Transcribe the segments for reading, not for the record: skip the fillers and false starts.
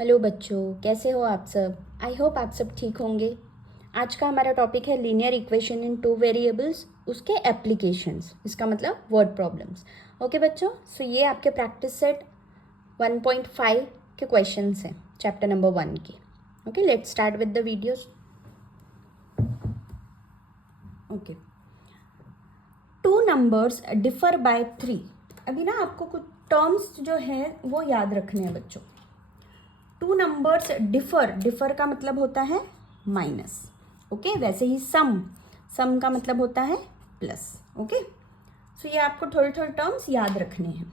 Hello बच्चों, कैसे हो आप सब। आई होप आप सब ठीक होंगे। आज का हमारा टॉपिक है linear equation in two variables, उसके एप्लीकेशंस, इसका मतलब वर्ड प्रॉब्लम्स। ओके बच्चों, सो ये आपके प्रैक्टिस सेट 1.5 के क्वेश्चंस हैं चैप्टर नंबर 1 के। Okay, let's start with the videos. Okay, to numbers differ by 3। अभी ना आपको कुछ टर्म्स जो है वो याद रखने हैं बच्चों। टू नंबर्स डिफर का मतलब होता है माइनस। ओके, वैसे ही सम का मतलब होता है प्लस। ओके, सो ये आपको थोड़े थोड़े टर्म्स याद रखने हैं।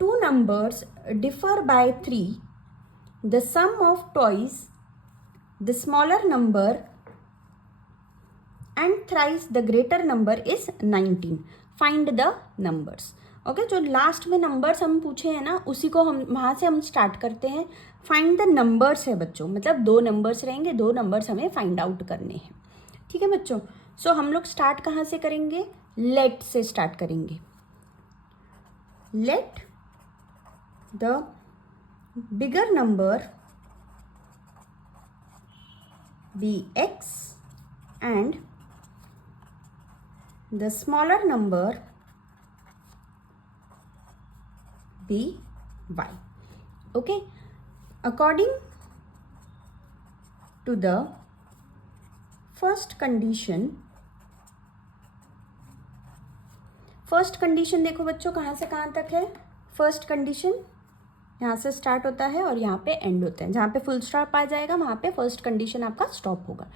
Two numbers differ by 3, the sum of twice the smaller number and thrice the greater number is 19। Find the numbers. Okay, जो लास्ट में नंबर्स हम पूछे हैं ना, उसी को हम वहाँ से हम स्टार्ट करते हैं। फाइंड द नंबर्स है बच्चों, मतलब 2 नंबर्स रहेंगे, 2 नंबर्स हमें फाइंड आउट करने हैं। ठीक है बच्चों, सो हम लोग स्टार्ट कहाँ से करेंगे? लेट से स्टार्ट करेंगे। Let the bigger number be x and the smaller number be y. Okay, according to the first condition देखो बच्चों कहाँ से कहाँ तक है। फर्स्ट कंडीशन यहाँ से स्टार्ट होता है और यहाँ पे एंड होता है। जहाँ पे फुल स्टॉप आ जाएगा वहाँ पे फर्स्ट कंडीशन आपका स्टॉप होगा,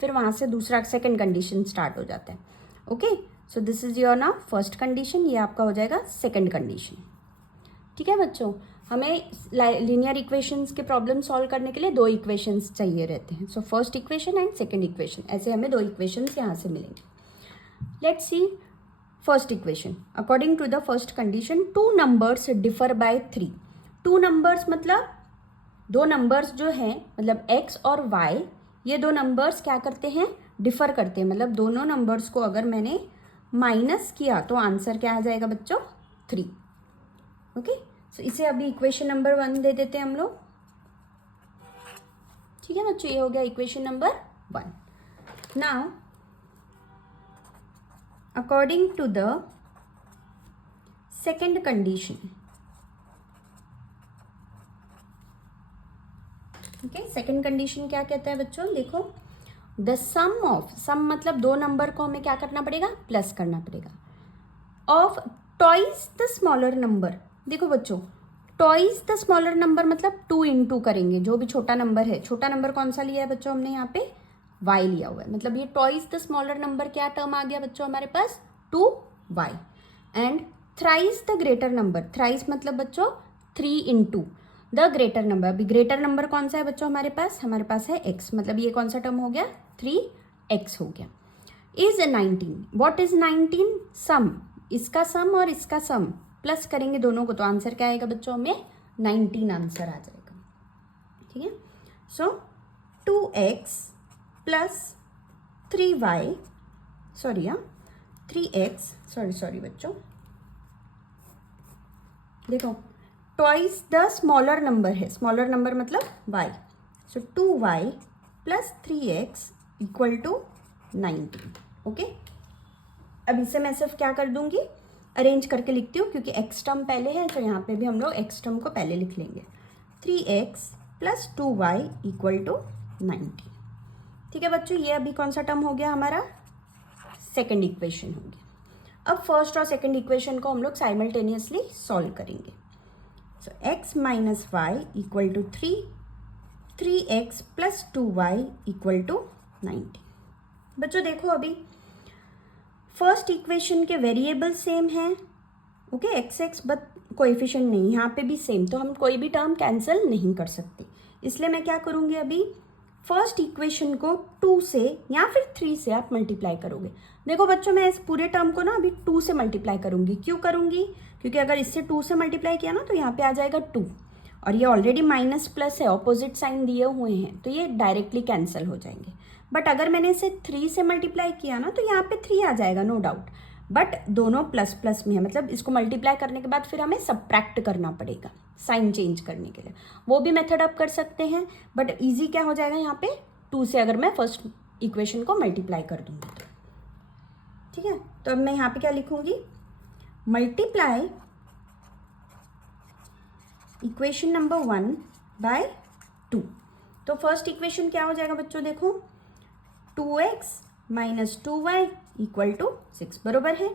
फिर वहाँ से दूसरा सेकंड कंडीशन स्टार्ट हो जाता है। Okay, so this is your now first condition, ये आपका हो जाएगा सेकंड कंडीशन। ठीक है बच्चों, हमें लीनियर इक्वेशंस के प्रॉब्लम सॉल्व करने के लिए 2 इक्वेशंस चाहिए रहते हैं। So first equation and second equation, ऐसे हमें 2 इक्वेशंस यहाँ से मिलेंगे। Let's see first equation. According to the first condition, two numbers differ by 3। Two numbers मतलब 2 नंबर्स जो हैं, मतलब x और y, ये 2 नंबर्स क्या करते हैं? डिफर करते हैं। मतलब दोनों नंबर्स को अगर मैंने माइनस किया तो आंसर क्या आ जाएगा बच्चों? 3। ओके, सो इसे अभी इक्वेशन नंबर 1 दे देते हैं हम लोग। ठीक है बच्चों, ये हो गया equation number 1। Now according to the second condition, okay, second condition क्या कहता है बच्चों? देखो, द सम ऑफ, सम मतलब 2 नंबर को हमें क्या करना पड़ेगा? प्लस करना पड़ेगा। Of twice the smaller number. देखो बच्चों, टॉइस द स्मॉलर नंबर मतलब 2 इंटू करेंगे जो भी छोटा नंबर है। छोटा नंबर कौन सा लिया है बच्चों? हमने यहाँ पे y लिया हुआ है। मतलब ये टॉइस द स्मॉलर नंबर क्या टर्म आ गया बच्चों हमारे पास? 2y। And thrice the greater number, thrice मतलब बच्चों 3 इंटू द ग्रेटर नंबर। अभी ग्रेटर नंबर कौन सा है बच्चों हमारे पास? हमारे पास है x, मतलब ये कौन सा टर्म हो गया? 3x हो गया। Is 19, what is 19? सम, इसका सम और इसका सम प्लस करेंगे दोनों को तो आंसर क्या आएगा बच्चों? हमें 19 आंसर आ जाएगा। ठीक है, सो 2x plus 3y, sorry 3x, sorry बच्चों, देखो ट्वाइस द स्मॉलर नंबर है, स्मॉलर नंबर मतलब y, so 2y plus 3x equal to 19। Okay, अब इसे मैं सिर्फ क्या कर दूंगी? अरेंज करके लिखती हूँ, क्योंकि x टर्म पहले है तो यहाँ पे भी हम लोग x टर्म को पहले लिख लेंगे। 3x plus 2y equal to 19। ठीक है बच्चों, ये अभी कौन सा टर्म हो गया हमारा? सेकेंड इक्वेशन हो गया। अब फर्स्ट और सेकेंड इक्वेशन को हम लोग साइमल्टेनियसली सॉल्व करेंगे। So x minus y equal to 3, 3x plus 2y equal to 19। बच्चों देखो, अभी फर्स्ट इक्वेशन के वेरिएबल सेम हैं। ओके, x बट कोएफिशिएंट नहीं, यहाँ पे भी सेम, तो हम कोई भी टर्म कैंसिल नहीं कर सकते। इसलिए मैं क्या करूँगी? अभी फर्स्ट इक्वेशन को 2 से या फिर 3 से आप मल्टीप्लाई करोगे। देखो बच्चों, मैं इस पूरे टर्म को ना अभी 2 से मल्टीप्लाई करूँगी। क्यों करूँगी? क्योंकि अगर इससे 2 से मल्टीप्लाई किया ना तो यहाँ पे आ जाएगा 2, और ये ऑलरेडी माइनस प्लस है, ऑपोजिट साइन दिए हुए हैं, तो ये डायरेक्टली कैंसिल हो जाएंगे। बट अगर मैंने इसे 3 से मल्टीप्लाई किया ना तो यहाँ पे 3 आ जाएगा, नो डाउट। बट दोनों प्लस प्लस में है, मतलब इसको मल्टीप्लाई करने के बाद फिर हमें सब्ट्रैक्ट करना पड़ेगा साइन चेंज करने के लिए। वो भी मेथड आप कर सकते हैं, बट इजी क्या हो जाएगा यहाँ पे 2 से अगर मैं फर्स्ट इक्वेशन को मल्टीप्लाई कर दूंगी तो, ठीक है। तो अब मैं यहाँ पे क्या लिखूंगी, मल्टीप्लाई इक्वेशन नंबर 1 बाय 2। तो फर्स्ट इक्वेशन क्या हो जाएगा बच्चों, देखो 2x minus 2y equal to 6, बरोबर है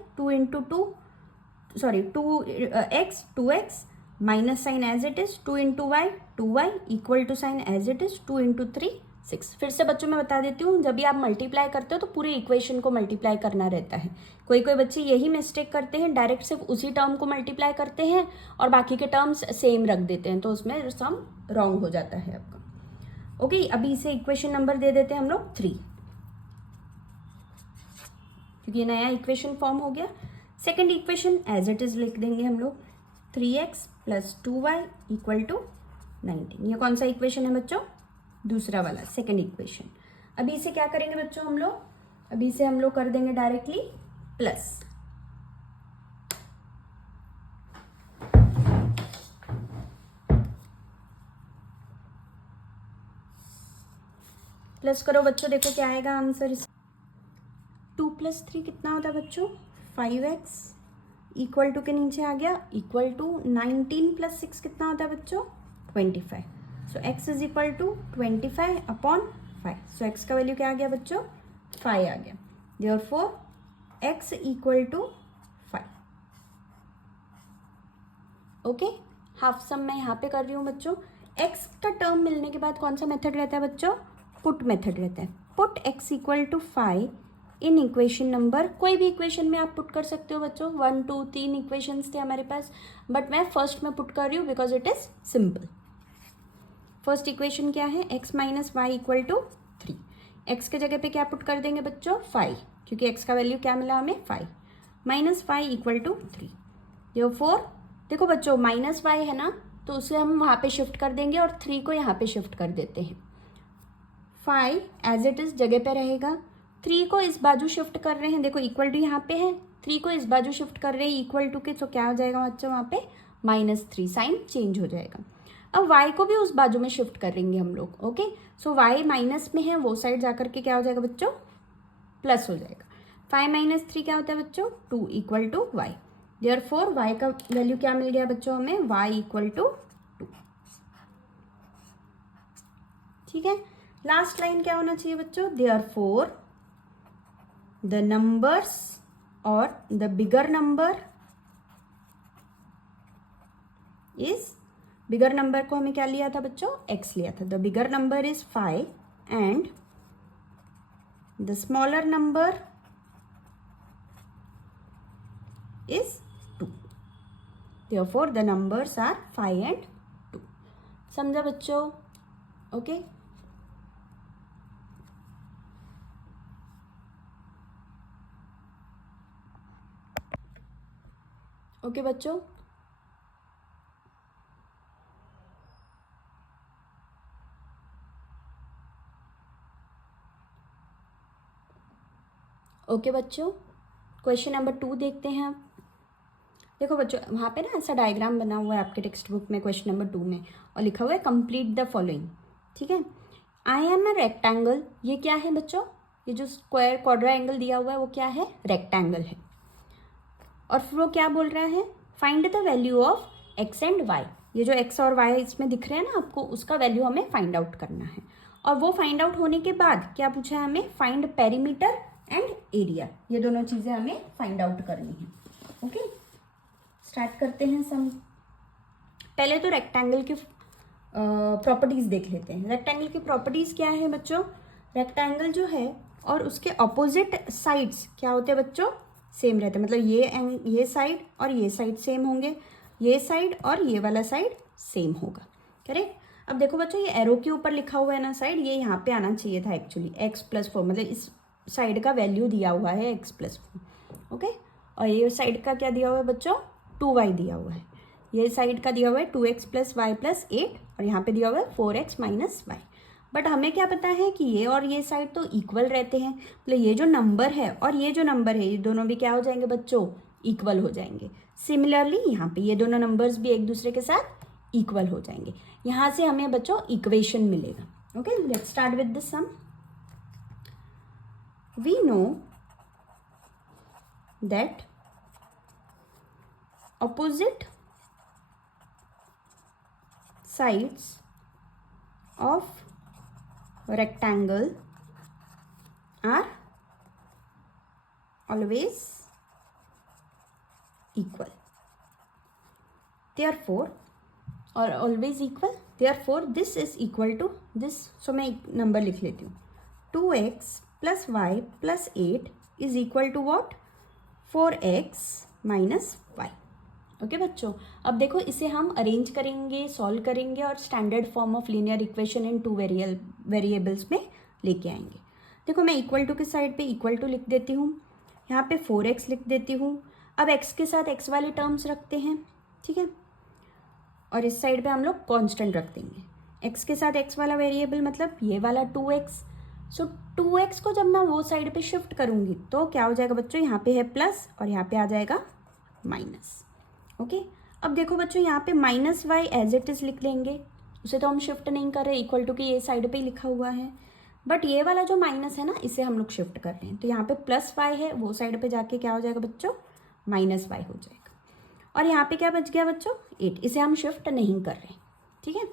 2x minus sign as it is 2 into y 2y equal to sign as it is 2 into 3 6। फिर से बच्चों मैं बता देती हूँ, जब भी आप मल्टीप्लाई करते हो तो पूरे इक्वेशन को मल्टीप्लाई करना रहता है। कोई कोई बच्चे यही मिस्टेक करते हैं, डायरेक्ट सिर्फ उसी टर्म को मल्टीप्लाई करते हैं और बाकी के टर्म्स सेम रख देते हैं, तो उसमें सम रॉन्ग हो जाता है आपका। ओके, अभी इसे इक्वेशन नंबर दे देते हैं हम लोग 3, क्योंकि ये नया इक्वेशन फॉर्म हो गया। Second equation as it is लिख देंगे हम लोग 3x plus 2y equal to 19। ये कौन सा इक्वेशन है बच्चों, दूसरा वाला सेकेंड इक्वेशन। अभी इसे क्या करेंगे बच्चों हम लोग, अभी इसे हम लोग कर देंगे डायरेक्टली प्लस, प्लस करो बच्चों, देखो क्या आएगा आंसर। 2 प्लस 3 कितना होता है बच्चों, 5x इक्वल टू के नीचे आ गया इक्वल टू 19 प्लस 6 कितना होता है बच्चों, 25। So x is equal to 25 upon 5। So x का वैल्यू क्या आ गया बच्चों, 5 आ गया। Therefore x equal to 5। Okay, half sum मैं यहाँ पे कर रही हूँ बच्चों। x का टर्म मिलने के बाद कौन सा मेथड रहता है बच्चों, पुट मेथड रहता है। Put x equal to 5 in equation number, कोई भी इक्वेशन में आप पुट कर सकते हो बच्चों। 1 2 3 इक्वेशंस थे हमारे पास, बट मैं फर्स्ट में पुट कर रही हूँ because it is simple. First equation क्या है, x minus y equal to 3। x के जगह पे क्या पुट कर देंगे बच्चों, 5, क्योंकि x का वैल्यू क्या मिला हमें 5, minus y equal to 3। Therefore देखो बच्चों माइनस वाई है ना, तो उसे हम वहाँ पे शिफ्ट कर देंगे और 3 को यहाँ पे शिफ्ट कर देते हैं। 5 एज इट इज जगह पे रहेगा, 3 को इस बाजू शिफ्ट कर रहे हैं, देखो इक्वल टू यहाँ पे है, 3 को इस बाजू शिफ्ट कर रहे हैं इक्वल टू के, तो क्या हो जाएगा बच्चों वहाँ पे -3, साइन चेंज हो जाएगा। अब y को भी उस बाजू में शिफ्ट करेंगे हम लोग। ओके, सो y माइनस में है, वो साइड जाकर के क्या हो जाएगा बच्चों, प्लस हो जाएगा। 5 माइनस 3 क्या होता है बच्चों, 2 equal to y। Therefore y का वैल्यू क्या मिल गया बच्चों हमें, y इक्वल टू 2। ठीक है, लास्ट लाइन क्या होना चाहिए बच्चों, देयरफॉर द नंबर्स और the bigger number is, bigger number को हमें क्या लिया था बच्चों, x लिया था। The bigger number is 5 and the smaller number is 2। Therefore the numbers are 5 and 2। समझा बच्चों, ओके। ओके बच्चों, ओके बच्चों, क्वेश्चन नंबर 2 देखते हैं आप। देखो बच्चों वहाँ पे ना ऐसा डायग्राम बना हुआ है आपके टेक्स्ट बुक में क्वेश्चन नंबर 2 में, और लिखा हुआ है कंप्लीट द फॉलोइंग। ठीक है, आई एम अ रेक्टेंगल, ये क्या है बच्चों, ये जो स्क्वायर क्वाड्रा एंगल दिया हुआ है वो क्या है, रेक्टेंगल है। और फिर वो क्या बोल रहा है, find the value of x and y। ये जो x और y इसमें दिख रहे हैं ना आपको, उसका वैल्यू हमें फाइंड आउट करना है। और वो फाइंड आउट होने के बाद क्या पूछा है हमें, फाइंड पेरीमीटर एंड एरिया, ये दोनों चीज़ें हमें फाइंड आउट करनी है। ओके, स्टार्ट करते हैं सम। पहले तो रेक्टेंगल की प्रॉपर्टीज़ देख लेते हैं। रेक्टेंगल की प्रॉपर्टीज़ क्या है बच्चों, रेक्टेंगल जो है और उसके ऑपोजिट साइड्स क्या होते हैं बच्चों, सेम रहते हैं। मतलब ये साइड और ये साइड सेम होंगे, ये साइड और ये वाला साइड सेम होगा, करेक्ट। अब देखो बच्चों ये एरो के ऊपर लिखा हुआ है ना साइड, ये यहाँ पे आना चाहिए था एक्चुअली, x+4, मतलब इस साइड का वैल्यू दिया हुआ है x+4। ओके, और ये साइड का क्या दिया हुआ है बच्चों, 2y दिया हुआ है। ये साइड का दिया हुआ है 2x + y + 8, और यहाँ पे दिया हुआ है 4x - y। बट हमें क्या पता है कि ये और ये साइड तो इक्वल रहते हैं, मतलब ये जो नंबर है और ये जो नंबर है ये दोनों भी क्या हो जाएंगे बच्चों, इक्वल हो जाएंगे। सिमिलरली यहाँ पे ये दोनों नंबर्स भी एक दूसरे के साथ इक्वल हो जाएंगे। यहाँ से हमें बच्चों इक्वेशन मिलेगा। Okay, let's start with this sum. We know that opposite sides of rectangle are always equal, therefore, or always equal, therefore this is equal to this. So मैं एक नंबर लिख लेती हूँ, 2x plus y plus 8 is equal to what, 4x minus y। Okay बच्चों, अब देखो इसे हम अरेंज करेंगे, सॉल्व करेंगे और standard form of linear equation in 2 variables में लेके आएंगे। देखो मैं इक्वल टू के साइड पे इक्वल टू लिख देती हूँ, यहाँ पे 4x लिख देती हूँ। अब x के साथ x वाले टर्म्स रखते हैं, ठीक है, और इस साइड पे हम लोग कांस्टेंट रख देंगे। x के साथ x वाला वेरिएबल मतलब ये वाला 2x। सो 2x को जब मैं वो साइड पे शिफ्ट करूँगी तो क्या हो जाएगा बच्चों, यहाँ पे है प्लस और यहाँ पे आ जाएगा माइनस। ओके, अब देखो बच्चों यहाँ पे minus y as it is लिख लेंगे, उसे तो हम शिफ्ट नहीं कर रहे, इक्वल टू की ये साइड पे ही लिखा हुआ है। बट ये वाला जो माइनस है ना, इसे हम लोग शिफ्ट कर रहे हैं, तो यहाँ पे प्लस वाई है, वो साइड पे जाके क्या हो जाएगा बच्चों, माइनस वाई हो जाएगा। और यहाँ पे क्या बच गया बच्चों, 8, इसे हम शिफ्ट नहीं कर रहे, ठीक है।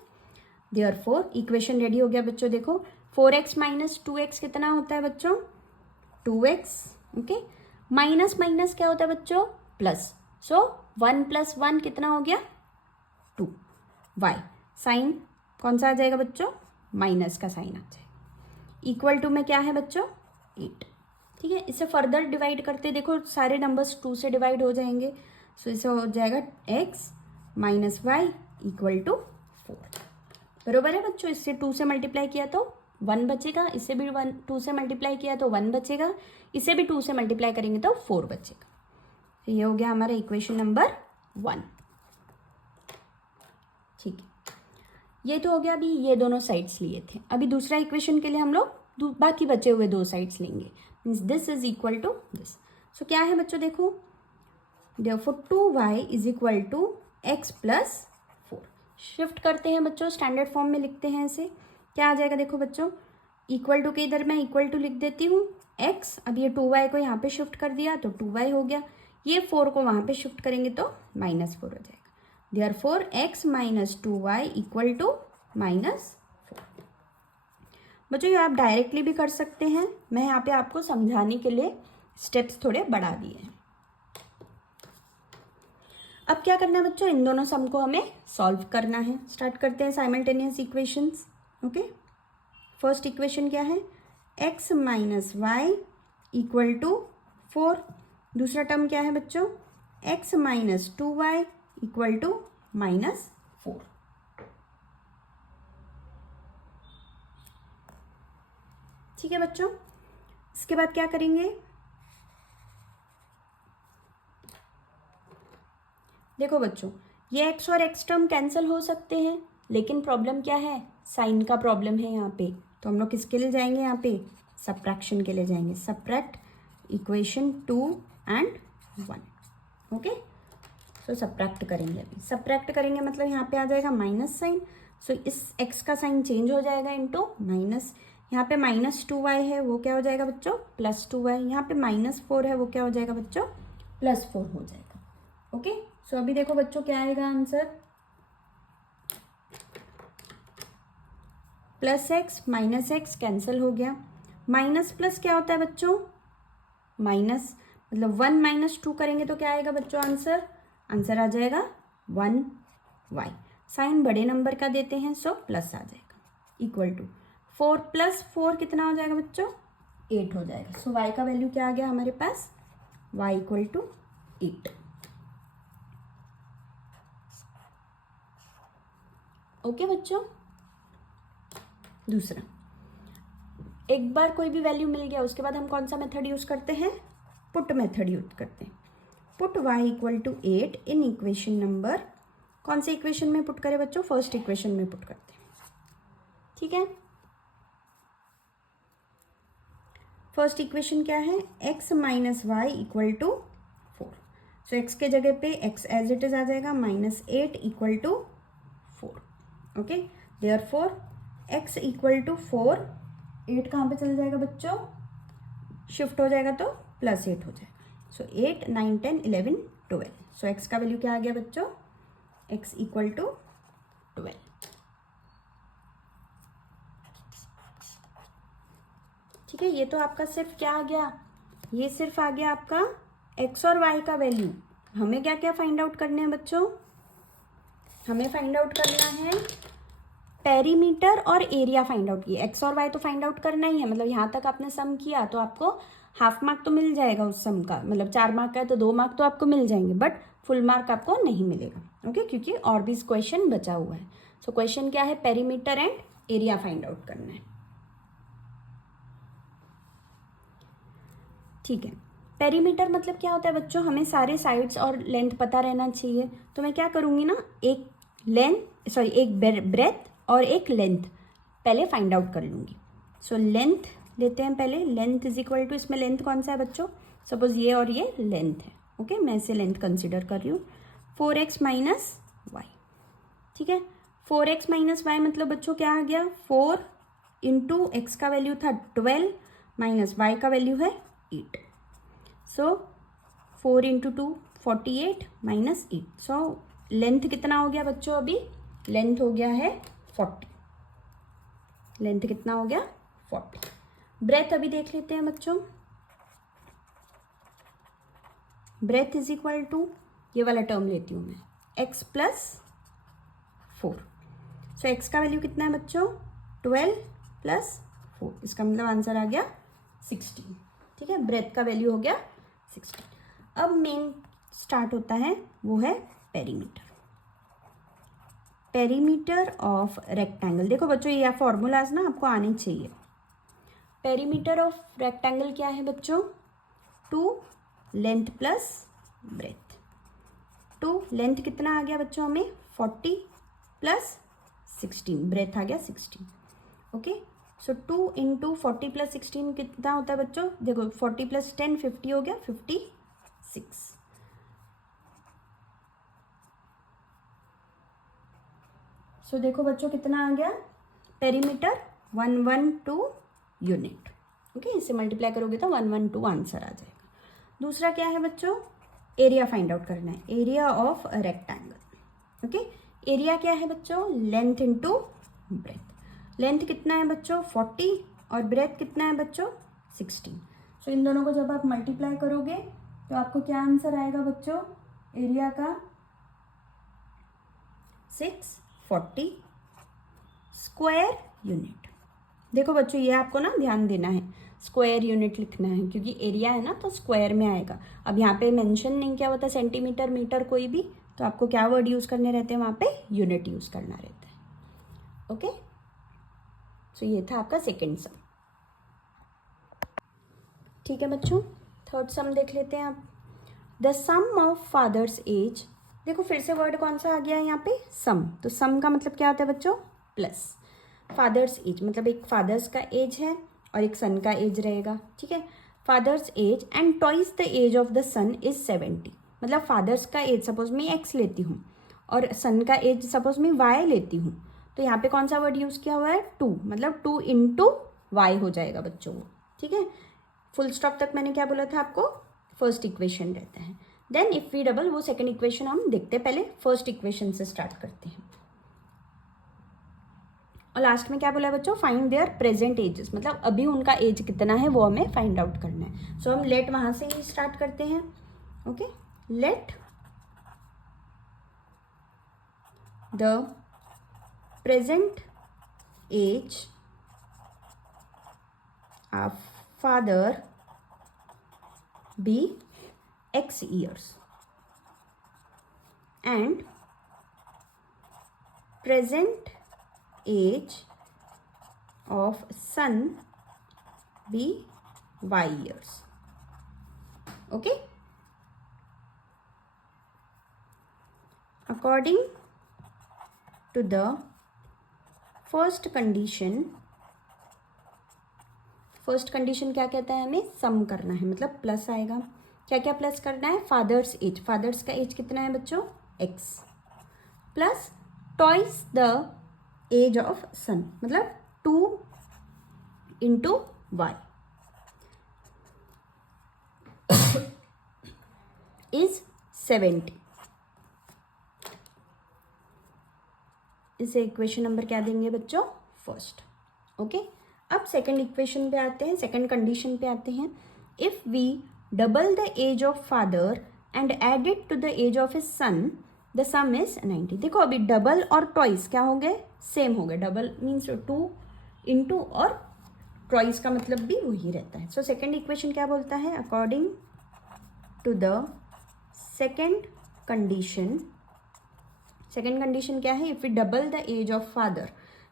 देयरफॉर इक्वेशन रेडी हो गया बच्चों। देखो 4x माइनस 2x कितना होता है बच्चों, 2x। ओके, माइनस माइनस क्या होता है बच्चों, प्लस। सो 1 + 1 कितना हो गया, 2। y साइन कौन सा आ जाएगा बच्चों, माइनस का साइन आ जाएगा। इक्वल टू में क्या है बच्चों, 8, ठीक है। इसे फर्दर डिवाइड करते देखो सारे नंबर्स 2 से डिवाइड हो जाएंगे। सो इसे हो जाएगा x minus y equal to 4। बरोबर है बच्चों, इससे 2 से मल्टीप्लाई किया तो 1 बचेगा, इससे भी 2 से मल्टीप्लाई किया तो 1 बचेगा, इसे भी 2 से मल्टीप्लाई करेंगे तो 4 बचेगा। तो ये हो गया हमारा इक्वेशन नंबर 1, ठीक है। ये तो हो गया, अभी ये दोनों साइड्स लिए थे। अभी दूसरा इक्वेशन के लिए हम लोग बाकी बचे हुए 2 साइड्स लेंगे, means this is equal to this. So क्या है बच्चों, देखो therefore 2y is equal to x plus 4। Shift करते हैं बच्चों, स्टैंडर्ड फॉर्म में लिखते हैं इसे। क्या आ जाएगा देखो बच्चों, इक्वल टू के इधर मैं इक्वल टू लिख देती हूँ x, अब ये 2y को यहाँ पे शिफ्ट कर दिया तो 2y हो गया, ये 4 को वहाँ पे शिफ्ट करेंगे तो -4 हो जाएगा। Therefore x minus 2y equal to -4। बच्चों ये आप डायरेक्टली भी कर सकते हैं, मैं यहाँ पे आपको समझाने के लिए स्टेप्स थोड़े बढ़ा दिए हैं। अब क्या करना है बच्चों, इन दोनों सम को हमें सॉल्व करना है। स्टार्ट करते हैं simultaneous equations. Okay, first equation क्या है, x minus y equal to 4। दूसरा टर्म क्या है बच्चों, x minus 2y equal to -4। ठीक है बच्चों, इसके बाद क्या करेंगे, देखो बच्चों ये x और x टर्म कैंसिल हो सकते हैं, लेकिन प्रॉब्लम क्या है, साइन का प्रॉब्लम है यहाँ पे। तो हम लोग किसके लिए जाएंगे, यहाँ पे सब्ट्रैक्शन के लिए जाएंगे। Subtract equation 2 and 1। Okay, so subtract करेंगे। अभी सब्ट्रैक्ट करेंगे मतलब यहाँ पे आ जाएगा माइनस साइन। सो इस x का साइन चेंज हो जाएगा इनटू माइनस। यहाँ पे -2y है वो क्या हो जाएगा बच्चों, +2y। यहाँ पे -4 है वो क्या हो जाएगा बच्चों, +4 हो जाएगा। ओके, सो अभी देखो बच्चों क्या आएगा आंसर, +x -x कैंसिल हो गया, माइनस प्लस क्या होता है बच्चों, माइनस, मतलब 1 - 2 करेंगे तो क्या आएगा बच्चों आंसर, आंसर आ जाएगा 1y। साइन बड़े नंबर का देते हैं सो प्लस आ जाएगा, इक्वल टू 4 + 4 कितना हो जाएगा बच्चों, 8 हो जाएगा। सो y का वैल्यू क्या आ गया हमारे पास, y इक्वल टू 8। ओके बच्चों, दूसरा, एक बार कोई भी वैल्यू मिल गया उसके बाद हम कौन सा मेथड यूज करते हैं, पुट मेथड यूज करते हैं। Put y equal to 8 in equation number, कौन से इक्वेशन में पुट करें बच्चों, फर्स्ट इक्वेशन में पुट करते हैं। ठीक है, फर्स्ट इक्वेशन क्या है, x minus y equal to 4. So x के जगह पे x एज इट इज आ जाएगा -8 equal to 4. Okay, therefore x equal to 4. 8 कहाँ पे चल जाएगा बच्चों, शिफ्ट हो जाएगा तो +8 हो जाएगा. सो 8, 9, 10, 11, 12. सो x का वैल्यू क्या आ गया बच्चों, x इक्वल टू 12. ठीक है, ये तो आपका सिर्फ क्या आ गया, ये सिर्फ आ गया आपका x और y का वैल्यू. हमें क्या क्या फाइंड आउट करने हैं बच्चों, हमें फाइंड आउट करना है पेरीमीटर और एरिया फाइंड आउट किया. x और y तो फाइंड आउट करना ही है, मतलब यहाँ तक आपने सम किया तो आपको हाफ मार्क तो मिल जाएगा उस सम का, मतलब 4 मार्क का है तो 2 मार्क तो आपको मिल जाएंगे, बट फुल मार्क आपको नहीं मिलेगा. ओके, क्योंकि और भी क्वेश्चन बचा हुआ है. सो क्वेश्चन क्या है, perimeter and area find out करना है. ठीक है, पेरीमीटर मतलब क्या होता है बच्चों, हमें सारे साइड्स और लेंथ पता रहना चाहिए. तो मैं क्या करूँगी ना, एक ब्रेथ और एक लेंथ पहले फाइंड आउट कर लूँगी. सो लेंथ लेते हैं पहले. लेंथ इज इक्वल टू, इसमें लेंथ कौन सा है बच्चों, सपोज ये और ये लेंथ है. ओके, मैं इसे लेंथ कंसिडर कर रही हूँ. 4x minus Y. ठीक है, 4x माइनस वाई मतलब बच्चों क्या आ गया, 4 इंटू एक्स का वैल्यू था 12 माइनस वाई का वैल्यू है 8. सो 4 इंटू 2 48 माइनस 8. सो लेंथ कितना हो गया बच्चों, अभी लेंथ हो गया है 40. लेंथ कितना हो गया 40. ब्रेथ अभी देख लेते हैं बच्चों. ब्रेथ इज इक्वल टू, ये वाला टर्म लेती हूँ मैं, x प्लस 4. सो x का वैल्यू कितना है बच्चों, 12 प्लस 4. इसका मतलब आंसर आ गया 16. ठीक है, ब्रेथ का वैल्यू हो गया 16. अब मेन स्टार्ट होता है, वो है पेरीमीटर. Perimeter of rectangle. देखो बच्चों, ये फॉर्मूलाज ना आपको आने चाहिए. पेरीमीटर ऑफ रेक्टेंगल क्या है बच्चों, 2 लेंथ प्लस ब्रेथ. 2 लेंथ कितना आ गया बच्चों हमें, 40 प्लस 16, ब्रेथ आ गया 16. ओके, सो 2 इंटू 40 प्लस 16 कितना होता है बच्चों, देखो 40 प्लस 10 50 हो गया 56. सो देखो बच्चों कितना आ गया, पेरीमीटर 112 यूनिट. ओके, इसे मल्टीप्लाई करोगे तो 112 आंसर आ जाएगा. दूसरा क्या है बच्चों, एरिया फाइंड आउट करना है, area of rectangle. Okay, area क्या है बच्चों, लेंथ इंटू ब्रेथ. लेंथ कितना है बच्चों 40 और ब्रेथ कितना है बच्चों 16. सो इन दोनों को जब आप मल्टीप्लाई करोगे तो आपको क्या आंसर आएगा बच्चों, एरिया का 640 स्क्वायर यूनिट. देखो बच्चों, ये आपको ना ध्यान देना है, स्क्वायर यूनिट लिखना है, क्योंकि एरिया है ना तो स्क्वायर में आएगा. अब यहाँ पे मेंशन नहीं किया होता सेंटीमीटर मीटर कोई भी, तो आपको क्या वर्ड यूज़ करने रहते हैं, वहाँ पे यूनिट यूज़ करना रहता है. ओके, सो ये था आपका सेकेंड सम. ठीक है बच्चों, थर्ड सम देख लेते हैं आप. The sum of father's age. देखो फिर से वर्ड कौन सा आ गया है यहाँ पे, सम. तो सम का मतलब क्या होता है बच्चों, प्लस. फादर्स एज मतलब एक फादर्स का एज है और एक सन का एज रहेगा. ठीक है, father's age and twice the age of the son is 70. मतलब फादर्स का एज सपोज मैं x लेती हूँ और सन का एज सपोज मैं y लेती हूँ, तो यहाँ पे कौन सा वर्ड यूज़ किया हुआ है, 2. मतलब 2 इंटू वाई हो जाएगा बच्चों वो. ठीक है, फुल स्टॉप तक मैंने क्या बोला था आपको, फर्स्ट इक्वेशन रहता है. देन इफ वी डबल, वो सेकेंड इक्वेशन हम देखते हैं, पहले फर्स्ट इक्वेशन से स्टार्ट करते हैं. और लास्ट में क्या बोला है बच्चों, फाइंड देयर प्रेजेंट एजेस, मतलब अभी उनका एज कितना है वो हमें फाइंड आउट करना है. सो हम लेट वहाँ से ही स्टार्ट करते हैं. Okay, let the present age of father be x years and present age of son be y years. Okay, according to the first condition first condition क्या कहता है, हमें सम करना है, मतलब प्लस आएगा। क्या क्या प्लस करना है, फादर्स एज, फादर्स का एज कितना है बच्चों, x, plus twice the age of son, मतलब 2 इंटू वाई इज 70। इसे इक्वेशन नंबर क्या देंगे बच्चों, फर्स्ट। ओके, अब सेकंड इक्वेशन पे आते हैं, सेकंड कंडीशन पे आते हैं। If we double the age of father and add it to the age of his son, the sum is 90। देखो अभी डबल और ट्वाइस क्या हो गए, सेम हो गए। डबल मीन्स 2 इंटू, और ट्वाइस का मतलब भी वही रहता है। सो सेकंड इक्वेशन क्या बोलता है, according to the second condition, second condition क्या है, if we double the age of father,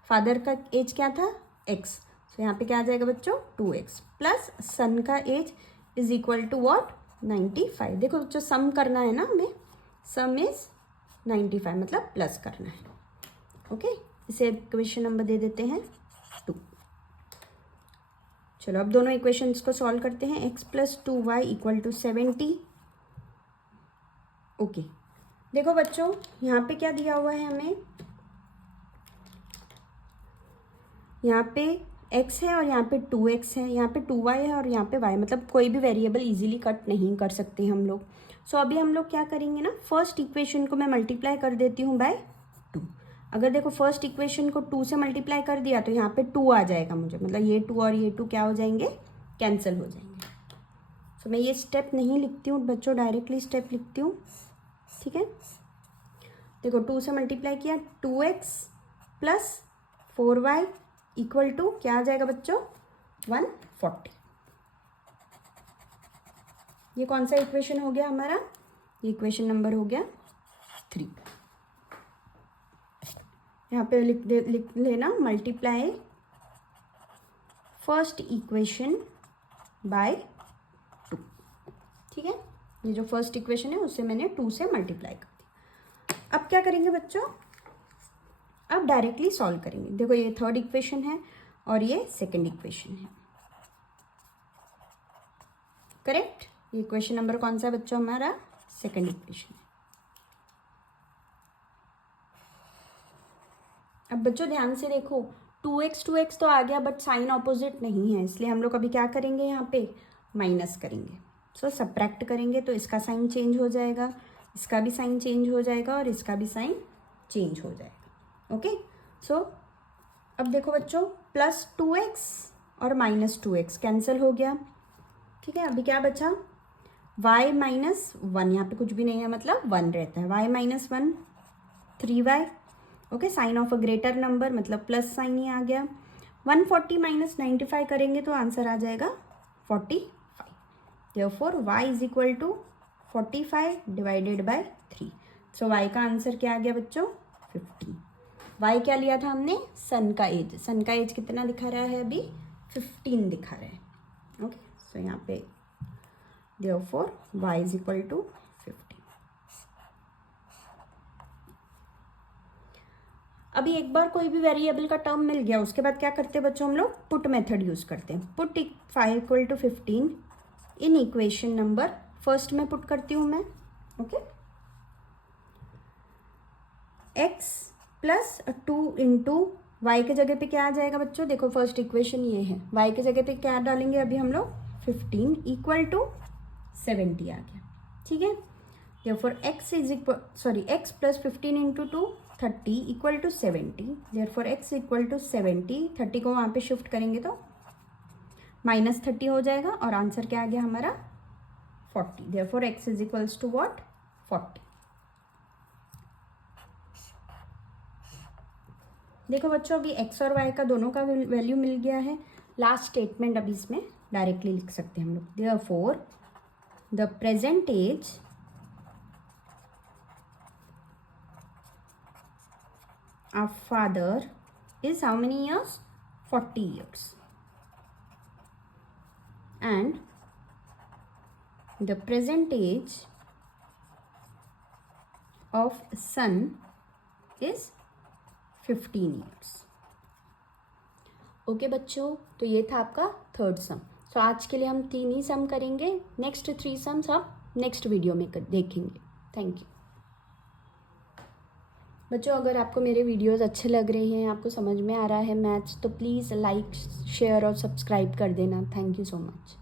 father का एज क्या था x, तो यहाँ पे क्या आ जाएगा बच्चों 2x, प्लस सन का age is equal to what 95। देखो बच्चों सम करना है ना हमें, सम इज 95 मतलब प्लस करना है। ओके, इसे इक्वेशन नंबर दे देते हैं 2। चलो अब दोनों इक्वेशंस को सॉल्व करते हैं। x plus 2y equal to 70। Okay, देखो बच्चों यहाँ पे क्या दिया हुआ है हमें, यहाँ पे x है और यहाँ पे 2x है, यहाँ पे 2y है और यहाँ पे y, मतलब कोई भी वेरिएबल इजीली कट नहीं कर सकते हम लोग। सो अभी हम लोग क्या करेंगे ना, फर्स्ट इक्वेशन को मैं मल्टीप्लाई कर देती हूँ बाय 2। अगर देखो फर्स्ट इक्वेशन को 2 से मल्टीप्लाई कर दिया तो यहाँ पे 2 आ जाएगा मुझे, मतलब ये 2 और ये 2 क्या हो जाएंगे, कैंसिल हो जाएंगे। सो मैं ये स्टेप नहीं लिखती हूँ बच्चों, डायरेक्टली स्टेप लिखती हूँ। ठीक है, देखो 2 से मल्टीप्लाई किया, 2x plus 4y equal to क्या आ जाएगा बच्चों 140। ये कौन सा इक्वेशन हो गया हमारा, ये इक्वेशन नंबर हो गया 3। यहाँ पे लिख लेना, मल्टीप्लाई फर्स्ट इक्वेशन बाय 2। ठीक है, ये जो फर्स्ट इक्वेशन है उसे मैंने 2 से मल्टीप्लाई कर दिया। अब क्या करेंगे बच्चों, अब डायरेक्टली सॉल्व करेंगे। देखो ये थर्ड इक्वेशन है और ये सेकंड इक्वेशन है, करेक्ट। ये इक्वेशन नंबर कौन सा है बच्चों, हमारा सेकंड इक्वेशन है। अब बच्चों ध्यान से देखो, 2x तो आ गया बट साइन ऑपोजिट नहीं है, इसलिए हम लोग अभी क्या करेंगे, यहाँ पे माइनस करेंगे। सो सब्ट्रैक्ट करेंगे तो इसका साइन चेंज हो जाएगा, इसका भी साइन चेंज हो जाएगा और इसका भी साइन चेंज हो जाएगा। ओके, सो अब देखो बच्चों प्लस 2x और माइनस 2x कैंसिल हो गया। ठीक है, अभी क्या बचा, y माइनस 1, यहाँ पे कुछ भी नहीं है मतलब 1 रहता है, y minus 1 3y। Okay, sign of a greater number मतलब प्लस साइन ही आ गया। 140 माइनस 95 करेंगे तो आंसर आ जाएगा 45। Therefore y is equal to 45 divided by 3। So y का आंसर क्या आ गया बच्चों 15। y क्या लिया था हमने, सन का एज, सन का एज कितना दिखा रहा है अभी 15 दिखा रहा है। ओके, सो यहाँ पे therefore y is equal to 15। अभी एक बार कोई भी वेरिएबल का टर्म मिल गया, उसके बाद क्या करते हैं बच्चों, हम लोग पुट मेथड यूज करते हैं। Put 5 equal to 15 in equation number first में पुट करती हूँ मैं। Okay, x plus 2 into y के जगह पे क्या आ जाएगा बच्चों, देखो फर्स्ट इक्वेशन ये है, y के जगह पे क्या डालेंगे अभी हम लोग 15 इक्वल टू 70 आ गया। ठीक है, therefore x is equal x plus 15 into 2 30 equal to 70। Therefore x equal to 70, 30 को वहाँ पे शिफ्ट करेंगे तो माइनस 30 हो जाएगा और आंसर क्या आ गया हमारा 40। Therefore x is equals to what 40। देखो बच्चों अभी x और y का दोनों का वैल्यू मिल गया है। लास्ट स्टेटमेंट अभी इसमें डायरेक्टली लिख सकते हैं हम लोग, therefore the present age of father is how many years, 40 years, and the present age of son is 15 years. Okay बच्चों, तो ये था आपका थर्ड सम। सो आज के लिए हम 3 ही सम करेंगे, नेक्स्ट 3 सम्स हम नेक्स्ट वीडियो में देखेंगे। थैंक यू बच्चों। अगर आपको मेरे वीडियोस अच्छे लग रहे हैं, आपको समझ में आ रहा है मैथ्स, तो प्लीज़ लाइक शेयर और सब्सक्राइब कर देना। Thank you so much.